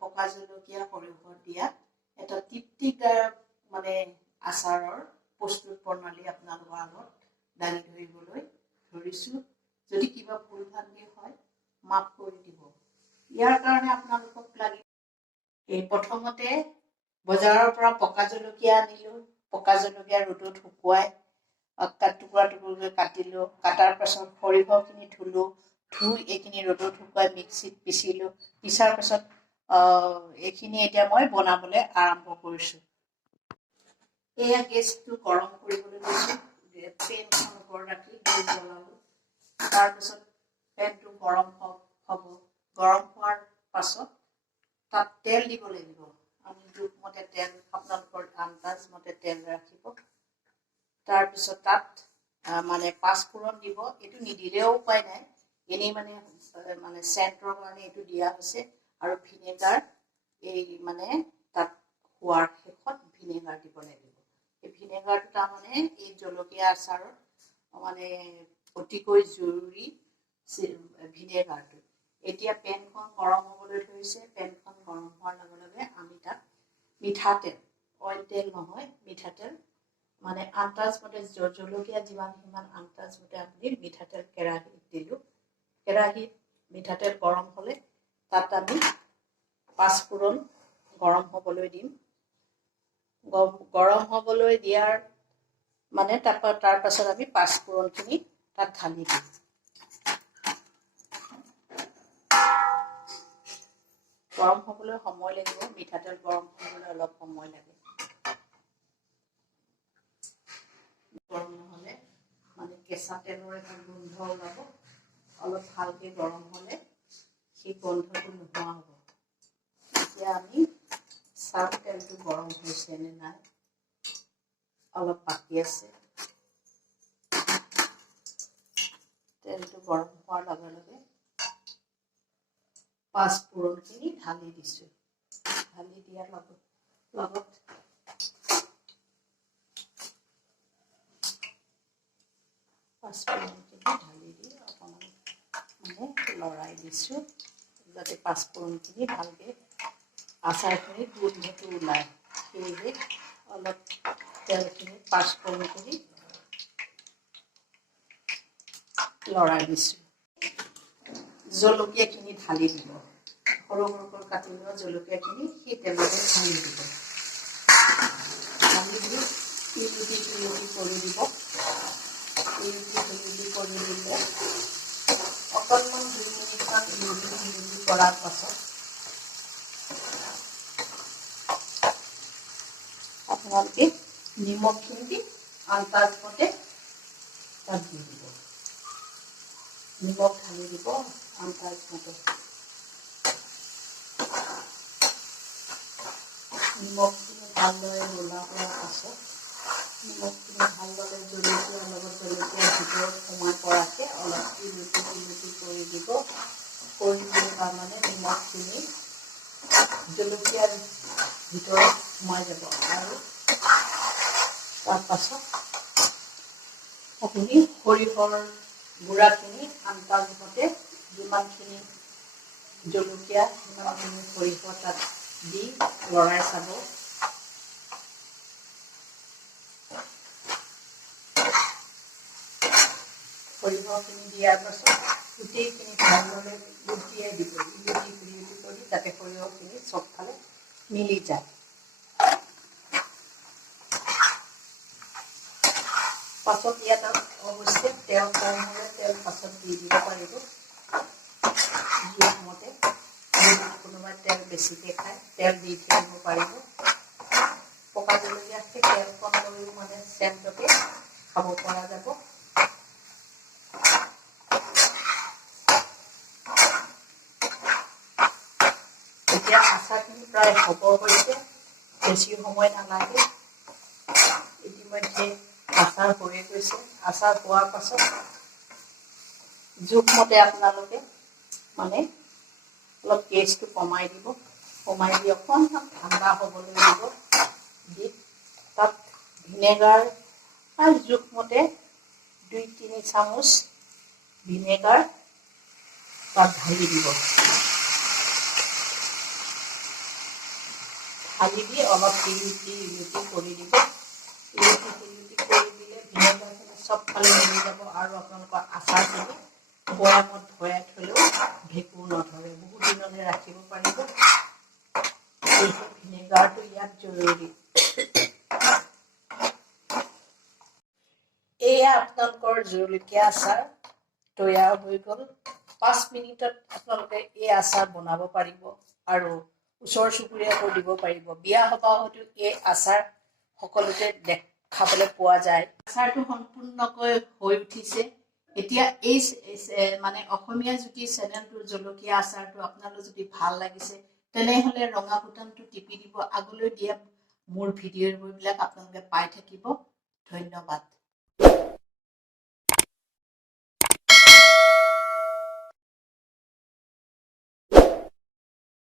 পকা জলকীয়া সৰিয়হ দিয়া এটা তৃপ্তিদায়ক মানে আচাৰৰ প্ৰস্তুত প্ৰণালী আপোনালোকৰ আগত দাঙি ধৰিবলৈ ধৰিছোঁ। যদি কিবা ভুল ভ্ৰান্তি হয় মাফ কৰি দিব। ইয়াৰ কাৰণে আপোনালোকক লাগিব প্ৰথমতে বজাৰৰ পৰা পকা জলকীয়া আনিলোঁ। পকা জলকীয়া ৰ'দত শুকুৱাই টুকুৰা টুকুৰকৈ কাটিলোঁ। কাটাৰ পাছত সৰিয়হখিনি ধুলোঁ। ধুই এইখিনি ৰ'দত শুকুৱাই মিক্সিত পিচিলোঁ। পিছাৰ পাছত এইখিনি এতিয়া মই বনাবলৈ আৰম্ভ কৰিছোঁ। এয়া গেছটো গৰম কৰিবলৈ লৈছোঁ। পেনখন ওপৰত ৰাখি গেছ জ্বলালোঁ। তাৰপিছত পেনটো গৰম হ'ব। গৰম হোৱাৰ পাছত তাত তেল দিব লাগিব। আমি জোখমতে তেল, আপোনালোকৰ আন্দাজ মতে তেল ৰাখিব। তাৰপিছত তাত মানে পাঁচফোৰণ দিব। এইটো নিদিলেও উপায় নাই, এনেই মানে চেণ্টৰ কাৰণে এইটো দিয়া হৈছে। আৰু ভিনেগাৰ, এই মানে তাত হোৱাৰ শেষত ভিনেগাৰ দিব লাগিব। এই ভিনেগাৰটো তাৰমানে এই জলকীয়া আচাৰত মানে অতিকৈ জৰুৰী ভিনেগাৰটো। এতিয়া পেনখন গৰম হ'বলৈ ধৰিছে। পেনখন গৰম হোৱাৰ লগে লগে আমি তাত মিঠাতেল, অইল তেল নহয়, মিঠাতেল মানে আন্দাজমতে জলকীয়া যিমান সিমান আন্দাজমতে আপুনি মিঠাতেল কেৰাহীত দিলোঁ। কেৰাহীত মিঠাতেল গৰম হ'লে তাত আমি পাঁচফোৰণ গৰম হ'বলৈ দিম। গৰম হ'বলৈ দিয়াৰ মানে তাৰ পাছত আমি পাঁচফোৰণখিনি তাত ঢালি দিম। গৰম হ'বলৈ সময় লাগিব। মিঠাতেল গৰম হ'বলৈ অলপ সময় লাগে। গৰম নহ'লে মানে কেঁচা তেলৰ এটা গোন্ধ ওলাব। অলপ ভালকৈ গৰম হ'লে সেই গোন্ধটো নোহোৱা হ'ব। এতিয়া আমি চাম তেলটো গৰম হৈছে নে নাই। অলপ বাকী আছে। তেলটো গৰম হোৱাৰ লগে লগে পাঁচফোৰণখিনি ঢালি দিছোঁ। ঢালি দিয়াৰ লগত পাঁচফোৰণখিনি ঢালি দি অকণমান মানে লৰাই দিছোঁ, যাতে পাঁচফোৰণখিনি ভালকৈ আচাৰখিনি গোন্ধটো ওলায়। সেয়েহে অলপ তেলখিনি পাঁচফোৰণখিনি লৰাই দিছোঁ। জলকীয়াখিনি ঢালি দিব। সৰু সৰুকৈ কাটি লোৱা জলকীয়াখিনি সেই তেলতে ঢালি দিব। ঢালি দি ইলুটি কৰি দিব। ইলুটি কৰি দিলে অকণমান 2 মিনিটমান ইলুটি কৰাৰ পাছত আপোনালোকে নিমখখিনি আন্দাজমতে তাত দি দিব। নিমখ ঢালি দিব আন্দাজমতে। নিমখখিনি ভালদৰে মিলা হোৱাৰ পাছত নিমখখিনি ভালদৰে জলকীয়াৰ লগত জলকীয়াৰ ভিতৰত সোমাই পৰাকৈ অলপ ইলুটি কৰি দিব। কৰি দিলে তাৰমানে নিমখখিনি জলকীয়াৰ ভিতৰত সোমাই যাব। আৰু তাৰপাছত আপুনি সৰিয়হৰ গুড়াখিনি আন্দাজমতে যিমানখিনি জলকীয়া সিমানখিনি সৰিয়হ তাত দি লৰাই চাব। সৰিয়হখিনি দিয়াৰ পাছত গোটেইখিনি ভালদৰে লুটিয়াই দিব। ইলুটি কৰি যাতে সৰিয়হখিনি চবফালে মিলি যায়। পাছত ইয়াত অৱশ্যে তেল কম হ'লে তেল পাছত দি দিব পাৰিব জোখমতে। কোনোবাই তেল বেছিকৈ খায় তেল দি থাকিব পাৰিব। পকা জলকীয়াতকৈ তেল কম লৈও মানে চেণ্টতে খাব পৰা যাব। এতিয়া আচাৰখিনি প্ৰায় হ'ব হৈছে, বেছি সময় নালাগে। ইতিমধ্যে আচাৰ হৈয়ে গৈছে। আচাৰ হোৱাৰ পাছত জোখমতে আপোনালোকে মানে অলপ গেছটো কমাই দিব। কমাই দি অকণমান ঠাণ্ডা হ'বলৈ দিব। দি তাত ভিনেগাৰ জোখমতে 2-3 চামুচ ভিনেগাৰ তাত ঢালি দিব। ঢালি দি অলপ ইলুটি কৰি দিব। ইলুটি কৰি দিলে ভিনেগাৰখিনি চবফালে মিলি যাব আৰু আপোনালোকৰ আচাৰখিনি বৈয়ামত ভৰাই থ'লেও ভেঁকুৰ নধৰে, বহুত দিনলৈ ৰাখিব পাৰিব। ভিনেগাৰটো ইয়াত জৰুৰী। এয়া আপোনালোকৰ জলকীয়া আচাৰ তৈয়াৰ হৈ গ'ল। 5 মিনিটত আপোনালোকে এই আচাৰ বনাব পাৰিব আৰু ওচৰ চুবুৰীয়াকো দিব পাৰিব। বিয়া সবাহতো এই আচাৰ সকলোতে খাবলৈ পোৱা যায়। আচাৰটো সম্পূৰ্ণকৈ হৈ উঠিছে। এতিয়া এই মানে অসমীয়া জ্যোতি চেনেলটোৰ জলকীয়া আচাৰটো আপোনালোকৰ যদি ভাল লাগিছে তেনেহ'লে ৰঙা বুটামটো টিপি দিব। আগলৈ দিয়া মোৰ ভিডিঅ'বিলাক আপোনালোকে পাই থাকিব। ধন্যবাদ।